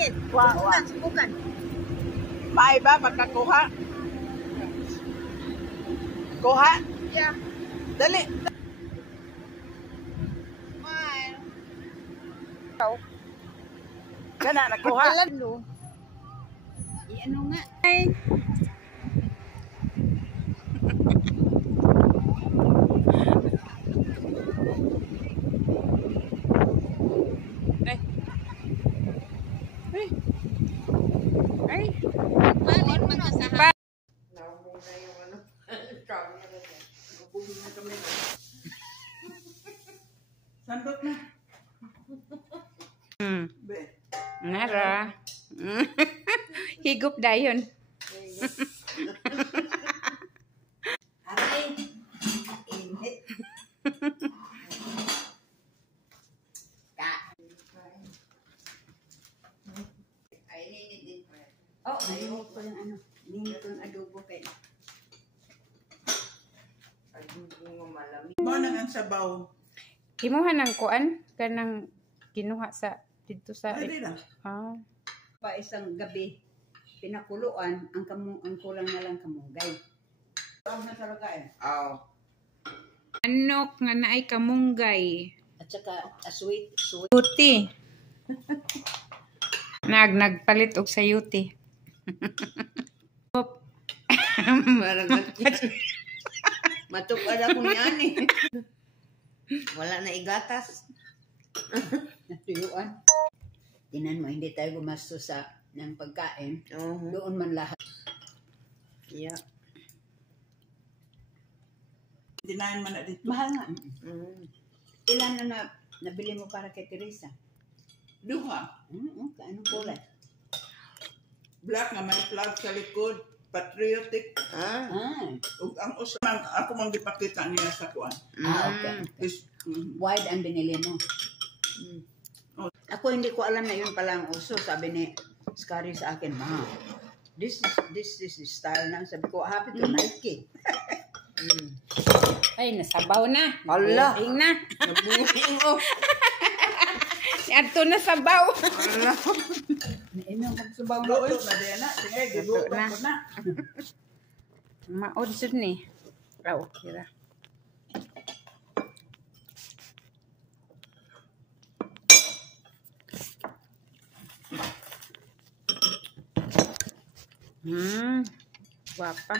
sige. Wa. Subukan. May ba pagkakuha? Kuha? Yeah. Dali. Smile. Kana nakuha. Ano? Ano nga? Ay. Ay. Palit mga sa Naumuna yung ano. Sabi niya na. Nagpupulong na kami. Sandot na. Be. Nara. Higup dayon. Aray. Init. Ay, ninit din pa. Oh, ninit ko yung ano. Ninit ko yung adobo kayo. Adobo malamig. Mo nang ang sabaw. Himuhan ng kuan kanang kinuha sa dito sa Pwede na. ah. Pa isang gabi, pinakuluan, ang kulang na lang kamunggay. Ang nasaragain. Oo. Anok nga naay kamunggay. At saka sweet. Yuti. Nagpalit og sa yuti. Matupad ako niyan eh. Wala na igatas. Natuyuan. Tinan mo, hindi tayo gumastos sa ng pagkain. Doon man lahat. Yeah. Dinayan man na dito. Mahal nga. Ilan na nabili mo para kay Teresa? Duha. Anong kulay? Black nga may flag sa likod. Patriotic. Ah. Ug ang usa ako mang gipakita niya sa kuan. Okay. Is Wide ang binili mo. Ako hindi ko alam na yun pala ang uso. Sabi ni Scary sa akin, Ma, this is style na. Sabi ko, happy to Nike. Ay nasabaw na. Hala. Buing na. Nabuhing oh. Ato na sabaw. Ala. Nainong pagsubaw mo. luto na din na. Sige, giluto na. ko na. Maod sud ni. Aw, kira. Guapa.